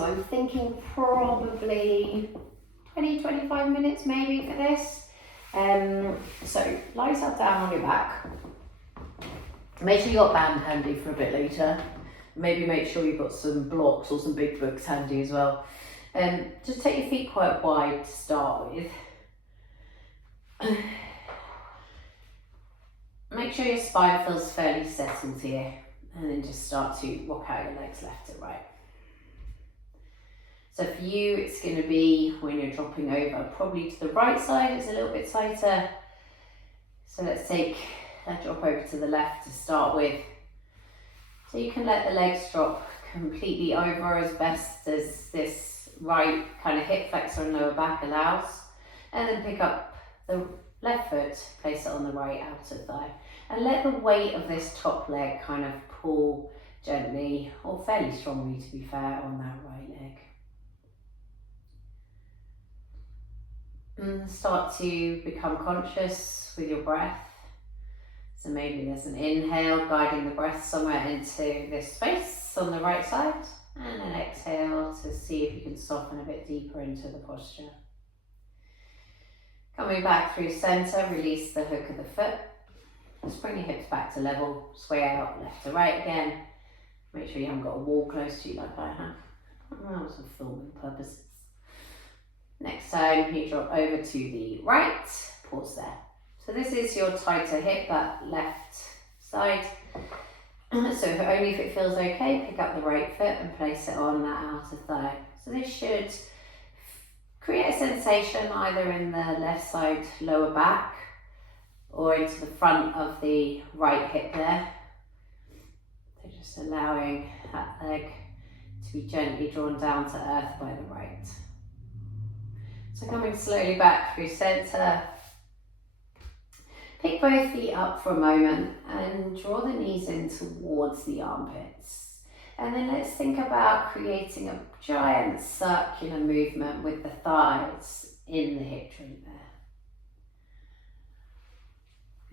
so I'm thinking probably 20-25 minutes maybe for this. So lie yourself down on your back. Make sure you got band handy for a bit later. Maybe make sure you've got some blocks or some big books handy as well. Just take your feet quite wide to start with. Make sure your spine feels fairly settled here, and then just start to walk out your legs left to right. So for you, it's going to be when you're dropping over, probably to the right side, it's a little bit tighter. So let's take a drop over to the left to start with. So you can let the legs drop completely over as best as this right kind of hip flexor and lower back allows. And then pick up the left foot, place it on the right outer thigh. And let the weight of this top leg kind of pull gently, or fairly strongly to be fair, on that right leg. And start to become conscious with your breath. So maybe there's an inhale guiding the breath somewhere into this space on the right side, and an exhale to see if you can soften a bit deeper into the posture. Coming back through center, release the hook of the foot. Just bring your hips back to level, sway out left to right again. Make sure you haven't got a wall close to you like I have. That was for filming purposes. Next time you drop over to the right, pause there. So this is your tighter hip, that left side. So only if it feels okay, pick up the right foot and place it on that outer thigh. So this should create a sensation either in the left side lower back or into the front of the right hip there. So just allowing that leg to be gently drawn down to earth by the right. So coming slowly back through center. Pick both feet up for a moment and draw the knees in towards the armpits. And then let's think about creating a giant circular movement with the thighs in the hip joint there.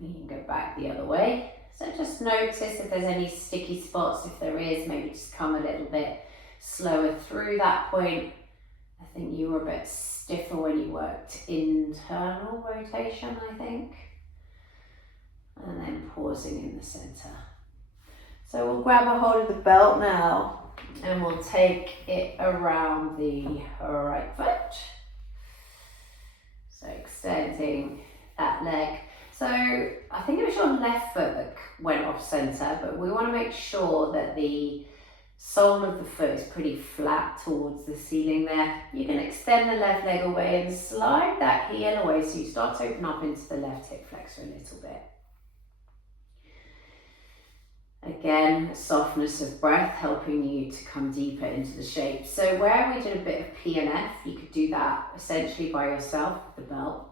You can go back the other way. So just notice if there's any sticky spots. If there is, maybe just come a little bit slower through that point. I think you were a bit stiffer when you worked internal rotation, I think. And then pausing in the center. So we'll grab a hold of the belt now and we'll take it around the right foot. So extending that leg. So I think it was your left foot that went off center, but we want to make sure that the sole of the foot is pretty flat towards the ceiling there. You can extend the left leg away and slide that heel away so you start to open up into the left hip flexor a little bit. Again, softness of breath helping you to come deeper into the shape. So where we did a bit of P and F, you could do that essentially by yourself with the belt.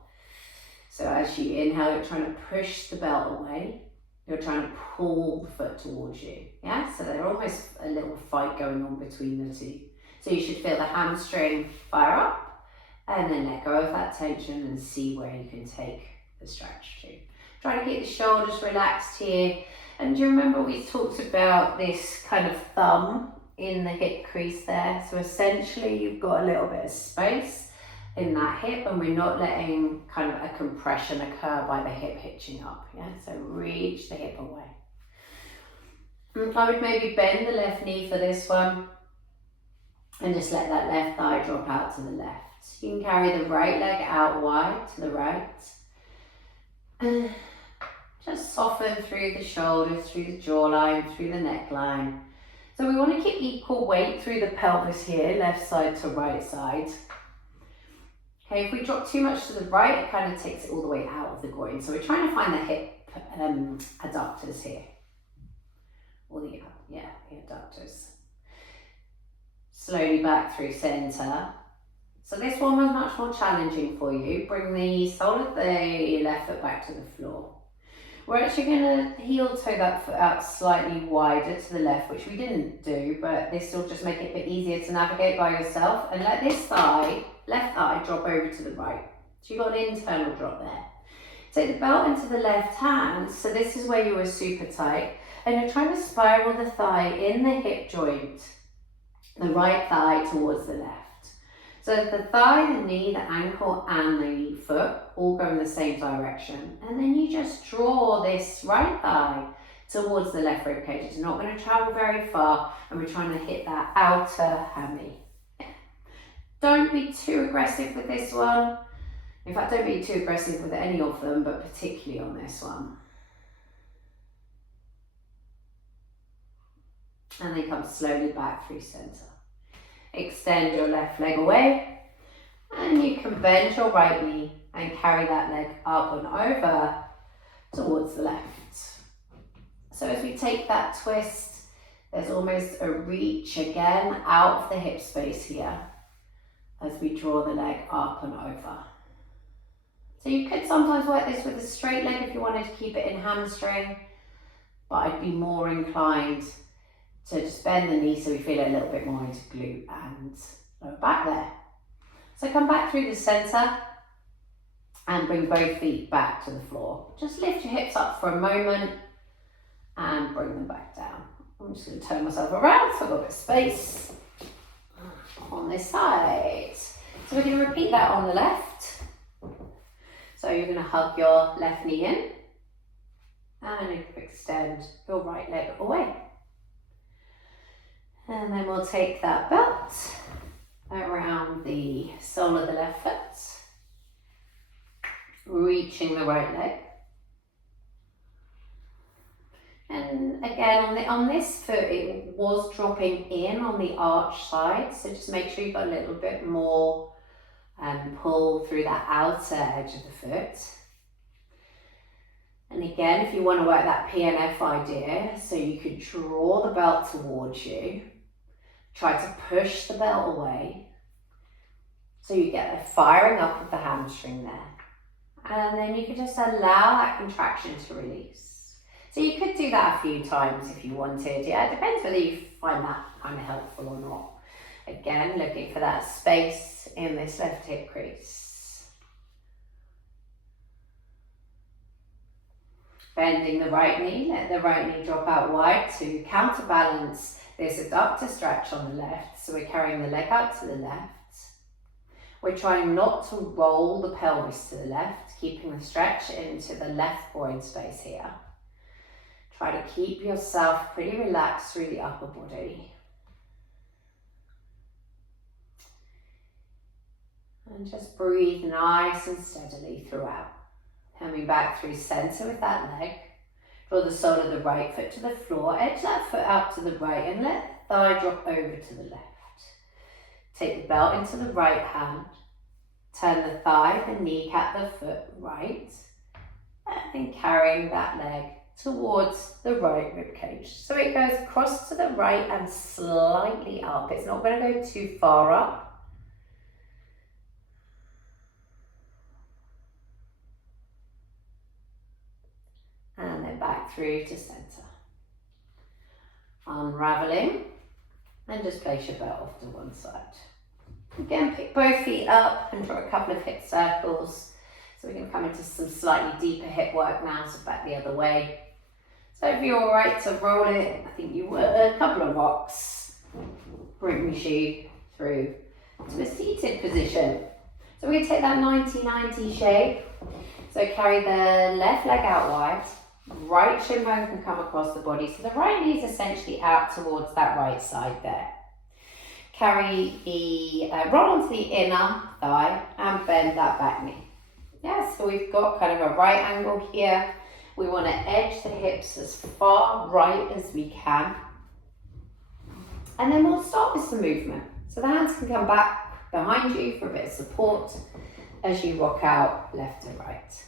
So as you inhale, you're trying to push the belt away. You're trying to pull the foot towards you. Yeah, so there's almost a little fight going on between the two. So you should feel the hamstring fire up and then let go of that tension and see where you can take the stretch to. Try to keep the shoulders relaxed here. And do you remember we talked about this kind of thumb in the hip crease there? So essentially you've got a little bit of space in that hip and we're not letting kind of a compression occur by the hip hitching up. Yeah, so reach the hip away. I would maybe bend the left knee for this one and just let that left thigh drop out to the left. You can carry the right leg out wide to the right. Just soften through the shoulders, through the jawline, through the neckline. So we want to keep equal weight through the pelvis here, left side to right side. Okay, if we drop too much to the right, it kind of takes it all the way out of the groin. So we're trying to find the hip adductors here. Or the adductors. Slowly back through center. So this one was much more challenging for you. Bring the sole of the left foot back to the floor. We're actually going to heel toe that foot out slightly wider to the left, which we didn't do, but this will just make it a bit easier to navigate by yourself. And let this thigh, left thigh, drop over to the right. So you've got an internal drop there. Take the belt into the left hand. So this is where you were super tight. And you're trying to spiral the thigh in the hip joint the right thigh towards the left. So the thigh, the knee, the ankle and the foot all go in the same direction. And then you just draw this right thigh towards the left rib cage. It's not going to travel very far, and we're trying to hit that outer hammy. Don't be too aggressive with this one. In fact, don't be too aggressive with any of them, but particularly on this one. And then come slowly back through center. Extend your left leg away, and you can bend your right knee and carry that leg up and over towards the left. So as we take that twist, there's almost a reach again out of the hip space here as we draw the leg up and over. So you could sometimes work this with a straight leg if you wanted to keep it in hamstring, but I'd be more inclined to just bend the knee so we feel a little bit more into glute and lower back there. So come back through the center and bring both feet back to the floor. Just lift your hips up for a moment and bring them back down. I'm just going to turn myself around so I've got a bit of space on this side. So we're going to repeat that on the left. So you're going to hug your left knee in and you can extend your right leg away. And then we'll take that belt around the sole of the left foot, reaching the right leg. And again, on this foot, it was dropping in on the arch side, so just make sure you've got a little bit more pull through that outer edge of the foot. And again, if you want to work that PNF idea, so you could draw the belt towards you, try to push the belt away, so you get a firing up of the hamstring there. And then you can just allow that contraction to release. So you could do that a few times if you wanted. Yeah, it depends whether you find that kind of helpful or not. Again, looking for that space in this left hip crease. Bending the right knee, let the right knee drop out wide to counterbalance this adductor stretch on the left. So we're carrying the leg out to the left. We're trying not to roll the pelvis to the left, keeping the stretch into the left groin space here. Try to keep yourself pretty relaxed through the upper body. And just breathe nice and steadily throughout. Coming back through center with that leg. Draw the sole of the right foot to the floor, edge that foot out to the right and let the thigh drop over to the left. Take the belt into the right hand, turn the thigh, the kneecap, the foot right, and then carrying that leg towards the right rib cage. So it goes across to the right and slightly up. It's not going to go too far up. And then back through to center. Unraveling, and just place your belt off to one side. Again, pick both feet up and draw a couple of hip circles. So we're going to come into some slightly deeper hip work now, so back the other way. So if you're alright to roll it, I think you would, a couple of rocks, brings you through to a seated position. So we're going to take that 90-90 shape. So carry the left leg out wide. Right shin bone can come across the body, so the right knee is essentially out towards that right side there. Carry the, roll onto the inner thigh and bend that back knee. Yeah, so we've got kind of a right angle here. We want to edge the hips as far right as we can. And then we'll start with some movement. So the hands can come back behind you for a bit of support as you rock out left to right.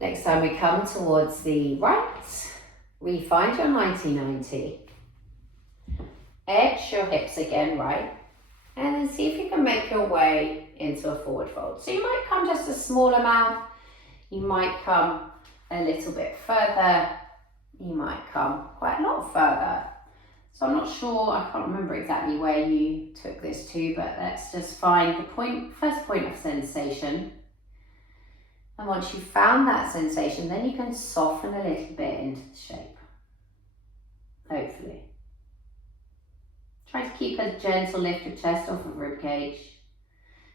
Next time we come towards the right, we find your 90-90. Edge your hips again right, and then see if you can make your way into a forward fold. So you might come just a small amount, you might come a little bit further, you might come quite a lot further. So I'm not sure, I can't remember exactly where you took this to, but let's just find the first point of sensation. And once you've found that sensation, then you can soften a little bit into the shape, hopefully. Try to keep a gentle lift of chest off of rib cage.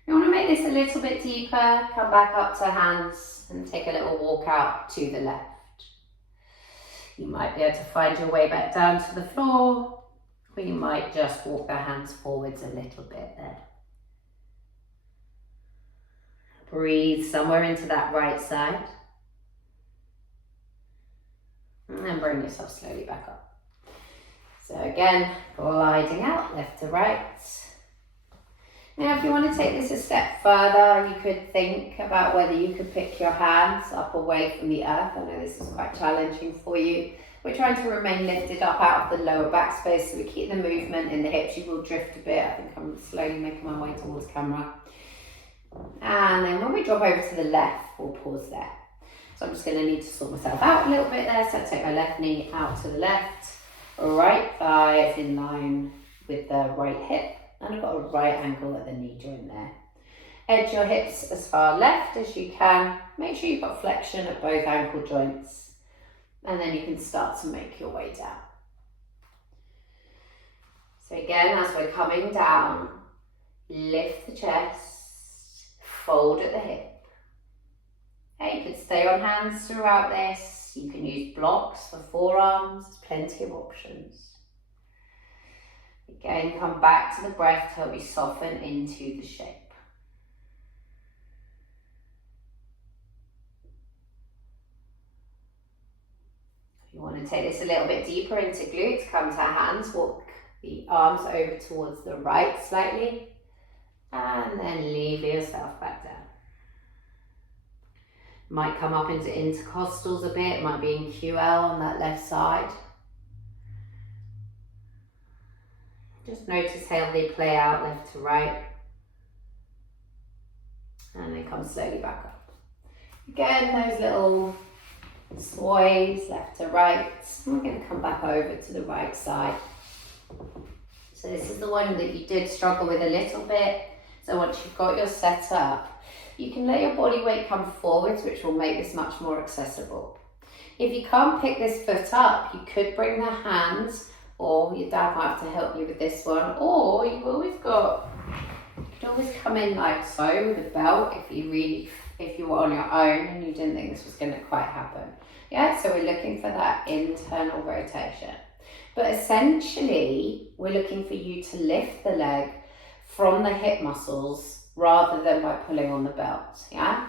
You want to make this a little bit deeper, come back up to hands and take a little walk out to the left. You might be able to find your way back down to the floor, or you might just walk the hands forwards a little bit there. Breathe somewhere into that right side. And then bring yourself slowly back up. So again, gliding out left to right. Now if you want to take this a step further, you could think about whether you could pick your hands up away from the earth. I know this is quite challenging for you. We're trying to remain lifted up out of the lower back space, so we keep the movement in the hips. You will drift a bit. I think I'm slowly making my way towards camera. And then when we drop over to the left, we'll pause there. So I'm just going to need to sort myself out a little bit there. So I take my left knee out to the left, right thigh is in line with the right hip, and I've got a right ankle at the knee joint there. Edge your hips as far left as you can. Make sure you've got flexion at both ankle joints, and then you can start to make your way down. So again, as we're coming down, lift the chest, fold at the hip. Okay, you could stay on hands throughout this. You can use blocks for forearms. There's plenty of options. Again, come back to the breath to help you soften into the shape. If you want to take this a little bit deeper into glutes, come to hands, walk the arms over towards the right slightly, and then leave yourself back down. Might come up into intercostals a bit, might be in QL on that left side. Just notice how they play out left to right. And then come slowly back up. Again, those little sways left to right. We're going to come back over to the right side. So this is the one that you did struggle with a little bit. So once you've got your set up, you can let your body weight come forwards, which will make this much more accessible. If you can't pick this foot up, you could bring the hands, or your dad might have to help you with this one, or you could always come in like so with a belt if you were on your own and you didn't think this was going to quite happen. Yeah, so we're looking for that internal rotation. But essentially, we're looking for you to lift the leg from the hip muscles rather than by pulling on the belt, yeah?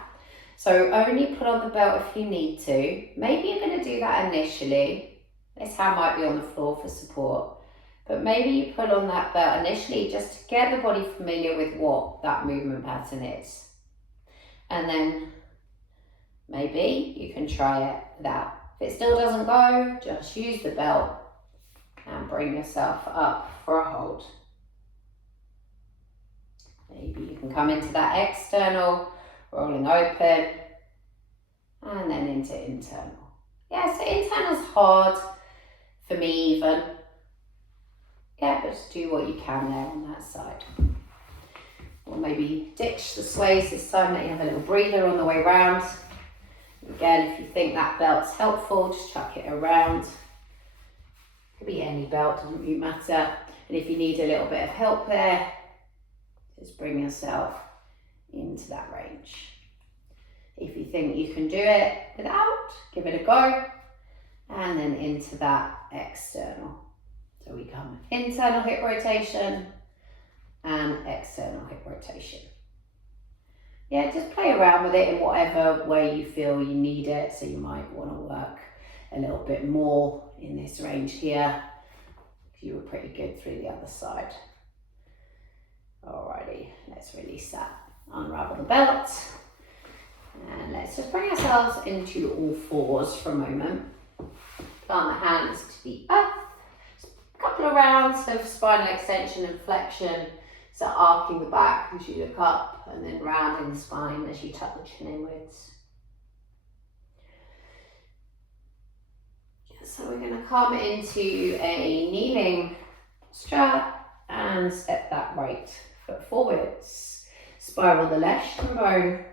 So only put on the belt if you need to. Maybe you're going to do that initially. This hand might be on the floor for support, but maybe you put on that belt initially just to get the body familiar with what that movement pattern is. And then maybe you can try it without. If it still doesn't go, just use the belt and bring yourself up for a hold. Maybe you can come into that external, rolling open, and then into internal. Yeah, so internal's hard for me even. Yeah, but just do what you can there on that side. Or maybe ditch the sways this time, let you have a little breather on the way round. Again, if you think that belt's helpful, just chuck it around. Could be any belt, doesn't really matter. And if you need a little bit of help there, just bring yourself into that range. If you think you can do it without, give it a go. And then into that external. So we come internal hip rotation and external hip rotation. Yeah, just play around with it in whatever way you feel you need it. So you might want to work a little bit more in this range here. You were pretty good through the other side. Alrighty, let's release that. Unravel the belt. And let's just bring ourselves into all fours for a moment. Plant the hands to the earth. A couple of rounds of spinal extension and flexion. So arcing the back as you look up, and then rounding the spine as you tuck the chin inwards. So we're going to come into a kneeling posture and step that right foot forwards. Spiral the left shin bone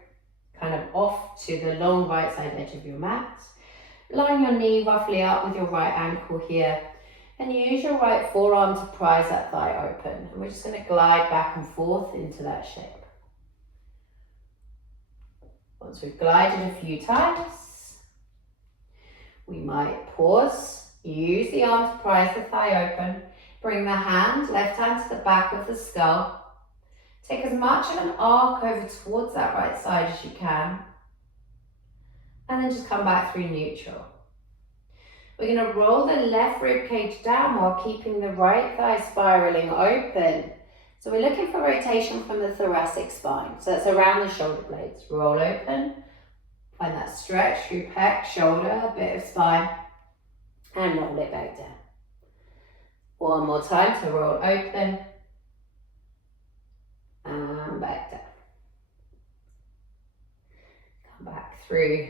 kind of off to the long right side edge of your mat. Line your knee roughly up with your right ankle here, And use your right forearm to prise that thigh open. And we're just going to glide back and forth into that shape. Once we've glided a few times, we might pause, use the arm to prise the thigh open, bring the hand, left hand to the back of the skull. Take as much of an arc over towards that right side as you can. And then just come back through neutral. We're going to roll the left rib cage down while keeping the right thigh spiraling open. So we're looking for rotation from the thoracic spine. So that's around the shoulder blades. Roll open. Find that stretch through pec, shoulder, a bit of spine. And roll it back down. One more time to roll open. And back down. Come back through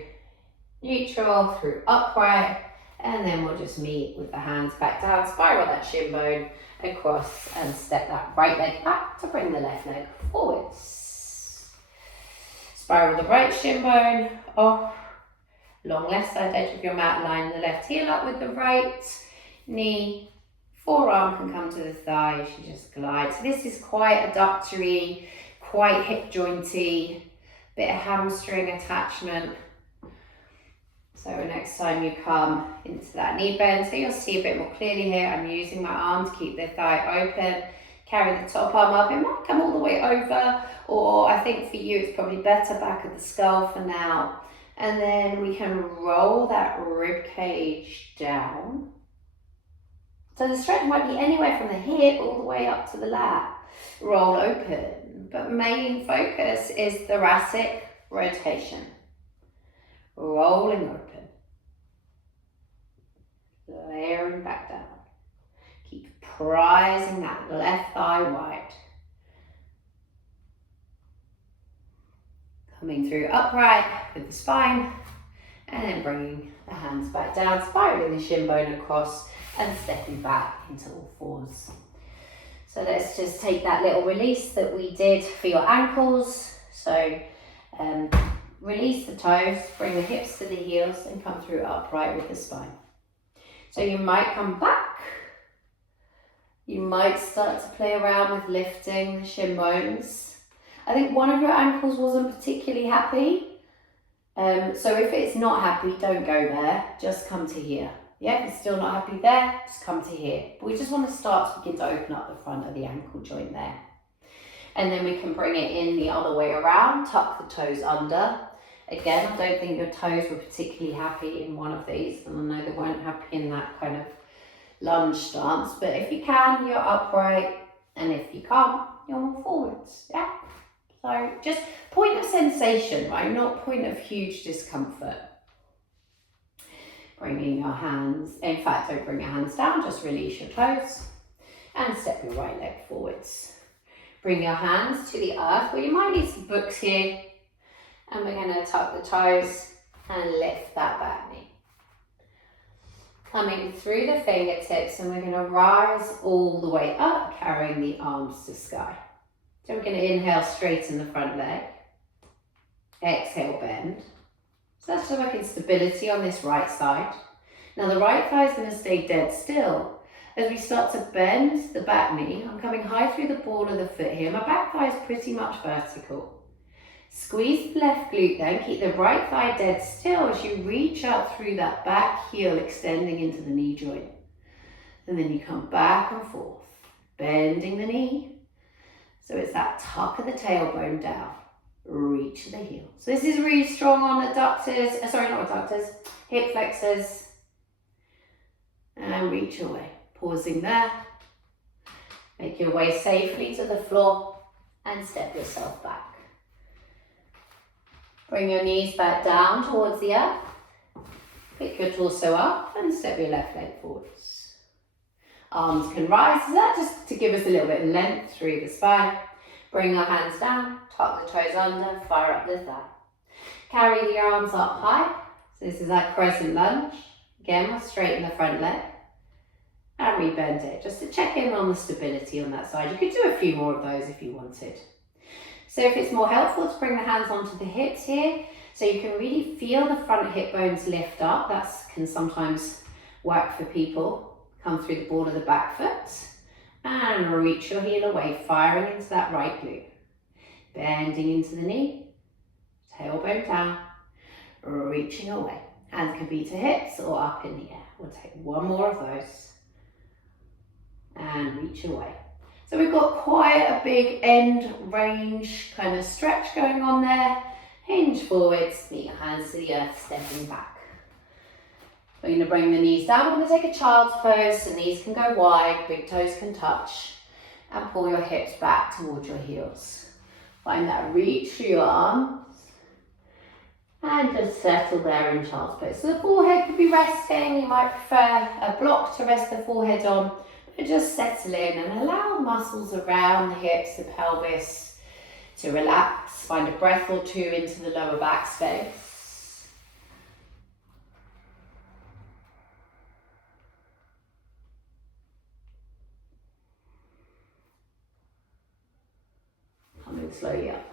neutral, through upright. And then we'll just meet with the hands back down, spiral that shin bone across and step that right leg back to bring the left leg forwards. Spiral the right shin bone off, long left side edge of your mat, line the left heel up with the right knee, forearm can come to the thigh as you just glide. So this is quite adductory, quite hip jointy, bit of hamstring attachment. So next time you come into that knee bend, so you'll see a bit more clearly here, I'm using my arm to keep the thigh open, carry the top arm up, it might come all the way over, or I think for you it's probably better back at the skull for now. And then we can roll that rib cage down. So the stretch might be anywhere from the hip all the way up to the lat. Roll open, but main focus is thoracic rotation. Rolling open. Layering back down. Keep prizing that left thigh wide. Coming through upright with the spine, and then bringing the hands back down, spiraling the shin bone across and stepping back into all fours. So let's just take that little release that we did for your ankles. So release the toes, bring the hips to the heels and come through upright with the spine. So you might come back. You might start to play around with lifting the shin bones. I think one of your ankles wasn't particularly happy. So if it's not happy, don't go there. Just come to here. Yeah, if it's still not happy there, just come to here. But we just want to start to begin to open up the front of the ankle joint there. And then we can bring it in the other way around, tuck the toes under. Again, I don't think your toes were particularly happy in one of these, and I know they weren't happy in that kind of lunge stance, but if you can, you're upright, and if you can't, you're more forwards, yeah? So just point of sensation, right? Not point of huge discomfort. Bringing your hands, in fact, don't bring your hands down, just release your toes, and step your right leg forwards. Bring your hands to the earth, well, you might need some books here, and we're going to tuck the toes and lift that back knee. Coming through the fingertips, and we're going to rise all the way up, carrying the arms to sky. So we're going to inhale, straighten the front leg. Exhale, bend. So that's working stability on this right side. Now the right thigh is going to stay dead still. As we start to bend the back knee, I'm coming high through the ball of the foot here. My back thigh is pretty much vertical. Squeeze the left glute then, keep the right thigh dead still as you reach out through that back heel, extending into the knee joint. And then you come back and forth, bending the knee. So it's that tuck of the tailbone down, reach the heel. So this is really strong on adductors, hip flexors. And reach away, pausing there. Make your way safely to the floor and step yourself back. Bring your knees back down towards the earth. Pick your torso up and step your left leg forwards. Arms can rise to that, just to give us a little bit of length through the spine. Bring our hands down, tuck the toes under, fire up the thigh. Carry the arms up high. So this is that crescent lunge. Again, we'll straighten the front leg. And rebend it, just to check in on the stability on that side. You could do a few more of those if you wanted. So if it's more helpful to bring the hands onto the hips here, so you can really feel the front hip bones lift up. That can sometimes work for people. Come through the ball of the back foot and reach your heel away, firing into that right glute. Bending into the knee, tailbone down, reaching away. Hands can be to hips or up in the air. We'll take one more of those and reach away. So we've got quite a big end range kind of stretch going on there. Hinge forwards, meet your hands to the earth, stepping back. We're going to bring the knees down. We're going to take a child's pose. The knees can go wide, big toes can touch, and pull your hips back towards your heels. Find that reach through your arms and just settle there in child's pose. So the forehead could be resting. You might prefer a block to rest the forehead on, but just settle in and allow muscles around the hips, the pelvis to relax. Find a breath or two into the lower back space. Coming slowly up.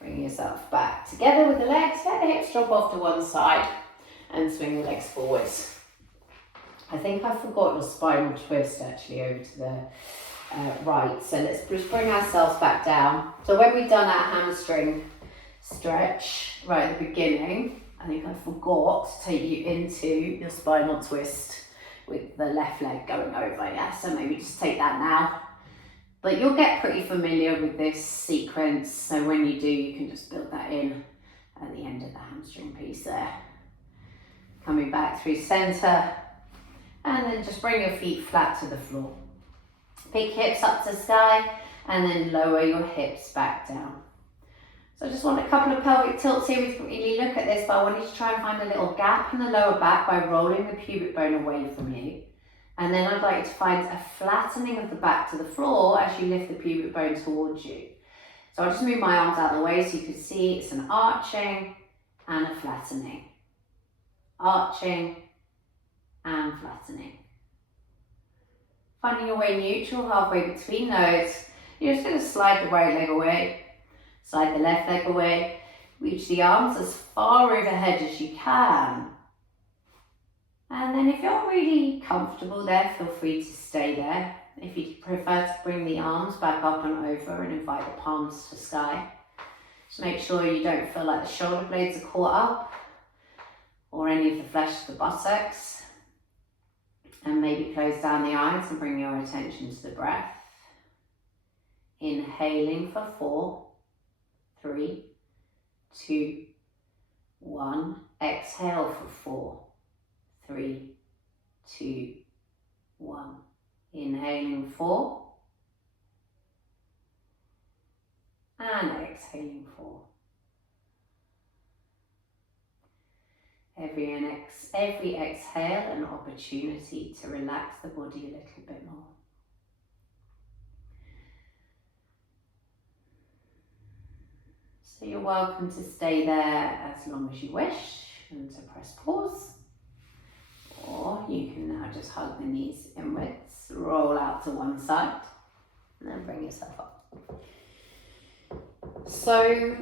Bring yourself back together with the legs. Let the hips drop off to one side and swing the legs forwards. I think I forgot your spinal twist actually over to the right. So let's just bring ourselves back down. So when we've done our hamstring stretch right at the beginning, I think I forgot to take you into your spinal twist with the left leg going over. Yeah, so maybe just take that now. But you'll get pretty familiar with this sequence, so when you do, you can just build that in at the end of the hamstring piece there. Coming back through center, and then just bring your feet flat to the floor. Big hips up to sky, and then lower your hips back down. So I just want a couple of pelvic tilts here. We can really look at this, but I want you to try and find a little gap in the lower back by rolling the pubic bone away from you. And then I'd like you to find a flattening of the back to the floor as you lift the pubic bone towards you. So I'll just move my arms out of the way so you can see it's an arching and a flattening. Arching and flattening. Finding your way neutral halfway between those. You're just going to slide the right leg away, slide the left leg away, reach the arms as far overhead as you can. And then if you're really comfortable there, feel free to stay there. If you prefer to bring the arms back up and over and invite the palms to sky. Just make sure you don't feel like the shoulder blades are caught up or any of the flesh of the buttocks. And maybe close down the eyes and bring your attention to the breath. Inhaling for 4, 3, 2, 1. Exhale for 4, 3, 2, 1. Inhaling 4 and exhaling 4. Every exhale, an opportunity to relax the body a little bit more. So you're welcome to stay there as long as you wish and to press pause. Or you can now just hug the knees inwards, roll out to one side, and then bring yourself up. So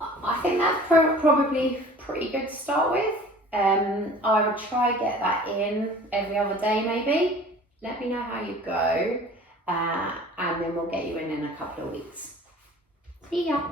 I think that's probably pretty good to start with. I would try get that in every other day maybe. Let me know how you go, and then we'll get you in a couple of weeks. See ya.